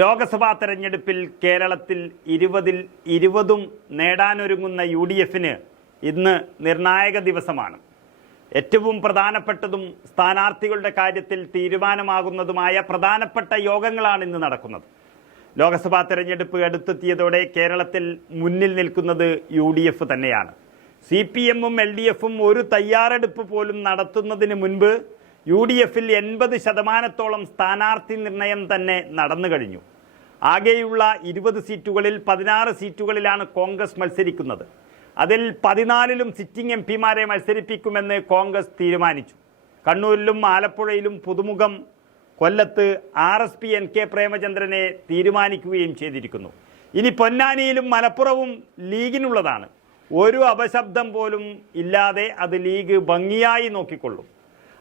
ലോക്സഭാ തെരഞ്ഞെടുപ്പിൽ കേരളത്തിൽ ഇരുപതിൽ ഇരുപതും നേടാനൊരുങ്ങുന്ന യു ഡി എഫിന് ഇന്ന് നിർണായക ദിവസമാണ്. ഏറ്റവും പ്രധാനപ്പെട്ടതും സ്ഥാനാർത്ഥികളുടെ കാര്യത്തിൽ തീരുമാനമാകുന്നതുമായ പ്രധാനപ്പെട്ട യോഗങ്ങളാണ് ഇന്ന് നടക്കുന്നത്. ലോക്സഭാ തെരഞ്ഞെടുപ്പ് അടുത്തെത്തിയതോടെ കേരളത്തിൽ മുന്നിൽ നിൽക്കുന്നത് യു ഡി എഫ് തന്നെയാണ്. സി പി എമ്മും എൽ ഡി എഫും ഒരു തയ്യാറെടുപ്പ് പോലും നടത്തുന്നതിന് മുൻപ് യു ഡി എഫിൽ എൺപത് ശതമാനത്തോളം സ്ഥാനാർത്ഥി നിർണയം തന്നെ നടന്നു കഴിഞ്ഞു. ആകെയുള്ള ഇരുപത് സീറ്റുകളിൽ പതിനാറ് സീറ്റുകളിലാണ് കോൺഗ്രസ് മത്സരിക്കുന്നത്. അതിൽ പതിനാലിലും സിറ്റിംഗ് എം പിമാരെ മത്സരിപ്പിക്കുമെന്ന് കോൺഗ്രസ് തീരുമാനിച്ചു. കണ്ണൂരിലും ആലപ്പുഴയിലും പുതുമുഖം കൊല്ലത്ത് R S P N K പ്രേമചന്ദ്രനെ തീരുമാനിക്കുകയും ചെയ്തിരിക്കുന്നു. ഇനി പൊന്നാനിയിലും മലപ്പുറവും ലീഗിനുള്ളതാണ്. ഒരു അപശബ്ദം പോലും ഇല്ലാതെ അത് ലീഗ് ഭംഗിയായി നോക്കിക്കൊള്ളും.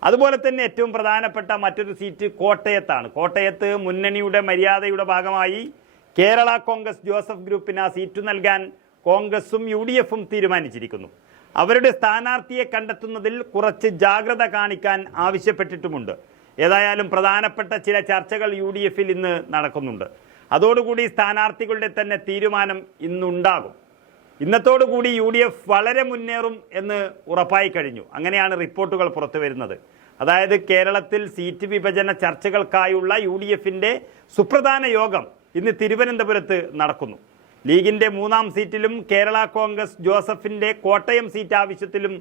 അതുപോലെ തന്നെ ഏറ്റവും പ്രധാനപ്പെട്ട മറ്റൊരു സീറ്റ് കോട്ടയത്താണ്. കോട്ടയത്ത് മുന്നണിയുടെ മര്യാദയുടെ ഭാഗമായി കേരള കോൺഗ്രസ് ജോസഫ് ഗ്രൂപ്പിന് ആ സീറ്റ് നൽകാൻ കോൺഗ്രസും യു ഡി എഫും തീരുമാനിച്ചിരിക്കുന്നു. അവരുടെ സ്ഥാനാർത്ഥിയെ കണ്ടെത്തുന്നതിൽ കുറച്ച് ജാഗ്രത കാണിക്കാൻ ആവശ്യപ്പെട്ടിട്ടുമുണ്ട്. ഏതായാലും പ്രധാനപ്പെട്ട ചില ചർച്ചകൾ യു ഡി എഫിൽ ഇന്ന് നടക്കുന്നുണ്ട്. അതോടുകൂടി സ്ഥാനാർത്ഥികളുടെ തന്നെ തീരുമാനം ഇന്നുണ്ടാകും. ഇന്നത്തോടുകൂടി യു ഡി എഫ് വളരെ മുന്നേറും എന്ന് ഉറപ്പായി കഴിഞ്ഞു. അങ്ങനെയാണ് റിപ്പോർട്ടുകൾ പുറത്തു വരുന്നത്. അതായത് കേരളത്തിൽ സീറ്റ് വിഭജന ചർച്ചകൾക്കായുള്ള യു ഡി എഫിന്റെ സുപ്രധാന യോഗം ഇന്ന് തിരുവനന്തപുരത്ത് നടക്കുന്നു. ലീഗിന്റെ മൂന്നാം സീറ്റിലും കേരള കോൺഗ്രസ് ജോസഫിന്റെ കോട്ടയം സീറ്റ് ആവശ്യത്തിലും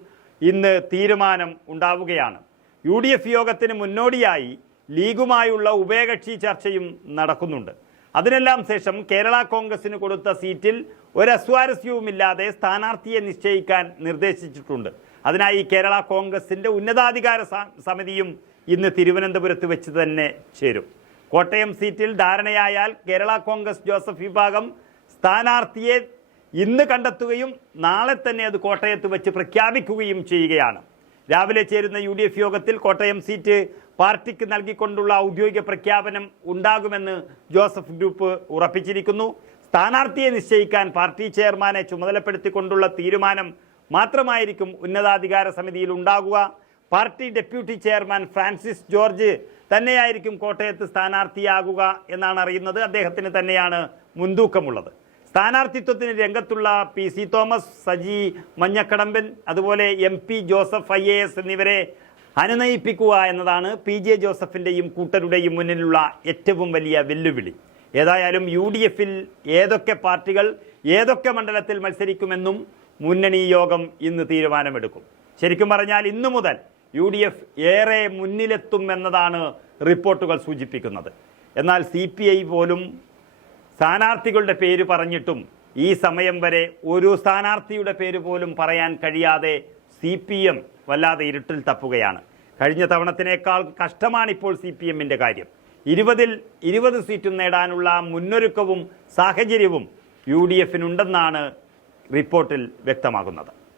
ഇന്ന് തീരുമാനം ഉണ്ടാവുകയാണ്. യു യോഗത്തിന് മുന്നോടിയായി ലീഗുമായുള്ള ഉഭയകക്ഷി ചർച്ചയും നടക്കുന്നുണ്ട്. അതിനെല്ലാം ശേഷം കേരള കോൺഗ്രസിന് കൊടുത്ത സീറ്റിൽ ഒരു അസ്വാരസ്യവുമില്ലാതെ സ്ഥാനാർത്ഥിയെ നിശ്ചയിക്കാൻ നിർദ്ദേശിച്ചിട്ടുണ്ട്. അതിനായി കേരള കോൺഗ്രസിന്റെ ഉന്നതാധികാര സമിതിയും ഇന്ന് തിരുവനന്തപുരത്ത് വെച്ച് തന്നെ ചേരും. കോട്ടയം സീറ്റിൽ ധാരണയായാൽ കേരള കോൺഗ്രസ് ജോസഫ് വിഭാഗം സ്ഥാനാർത്ഥിയെ ഇന്ന് കണ്ടെത്തുകയും നാളെ തന്നെ അത് കോട്ടയത്ത് വെച്ച് പ്രഖ്യാപിക്കുകയും ചെയ്യുകയാണ്. രാവിലെ ചേരുന്ന യു ഡി എഫ് യോഗത്തിൽ കോട്ടയം സീറ്റ് പാർട്ടിക്ക് നൽകിക്കൊണ്ടുള്ള ഔദ്യോഗിക പ്രഖ്യാപനം ഉണ്ടാകുമെന്ന് ജോസഫ് ഗ്രൂപ്പ് ഉറപ്പിച്ചിരിക്കുന്നു. സ്ഥാനാർത്ഥിയെ നിശ്ചയിക്കാൻ പാർട്ടി ചെയർമാനെ ചുമതലപ്പെടുത്തിക്കൊണ്ടുള്ള തീരുമാനം മാത്രമായിരിക്കും ഉന്നതാധികാര സമിതിയിൽ ഉണ്ടാകുക. Party deputy chairman Francis George തന്നെയായിരിക്കും കോട്ടയത്ത് സ്ഥാനാർത്ഥിയാകുക എന്നാണ് അറിയുന്നത്. അദ്ദേഹത്തിന് തന്നെയാണ് മുൻതൂക്കമുള്ളത്. സ്ഥാനാർത്ഥിത്വത്തിന് രംഗത്തുള്ള P C Thomas Saji Manjakkadamban അതുപോലെ M P Joseph I A S എന്നിവരെ അനുനയിപ്പിക്കുക എന്നതാണ് പി ജെ ജോസഫിന്റെയും കൂട്ടരുടെയും മുന്നിലുള്ള ഏറ്റവും വലിയ വെല്ലുവിളി. ഏതായാലും യു ഡി എഫിൽ ഏതൊക്കെ പാർട്ടികൾ ഏതൊക്കെ മണ്ഡലത്തിൽ മത്സരിക്കുമെന്നും മുന്നണി യോഗം ഇന്ന് തീരുമാനമെടുക്കും. ശരിക്കും പറഞ്ഞാൽ ഇന്നു മുതൽ യു ഡി എഫ് ഏറെ മുന്നിലെത്തും എന്നതാണ് റിപ്പോർട്ടുകൾ സൂചിപ്പിക്കുന്നത്. എന്നാൽ സി പി ഐ പോലും സ്ഥാനാർത്ഥികളുടെ പേര് പറഞ്ഞിട്ടും ഈ സമയം വരെ ഒരു സ്ഥാനാർത്ഥിയുടെ പേര് പോലും പറയാൻ കഴിയാതെ സി പി എം വല്ലാതെ ഇരുട്ടിൽ തപ്പുകയാണ്. കഴിഞ്ഞ തവണത്തിനേക്കാൾ കഷ്ടമാണിപ്പോൾ സി പി എമ്മിന്റെ കാര്യം. ഇരുപതിൽ ഇരുപത് സീറ്റും നേടാനുള്ള മുന്നൊരുക്കവും സാഹചര്യവും യു ഡി എഫിനുണ്ടെന്നാണ് റിപ്പോർട്ടിൽ വ്യക്തമാകുന്നത്.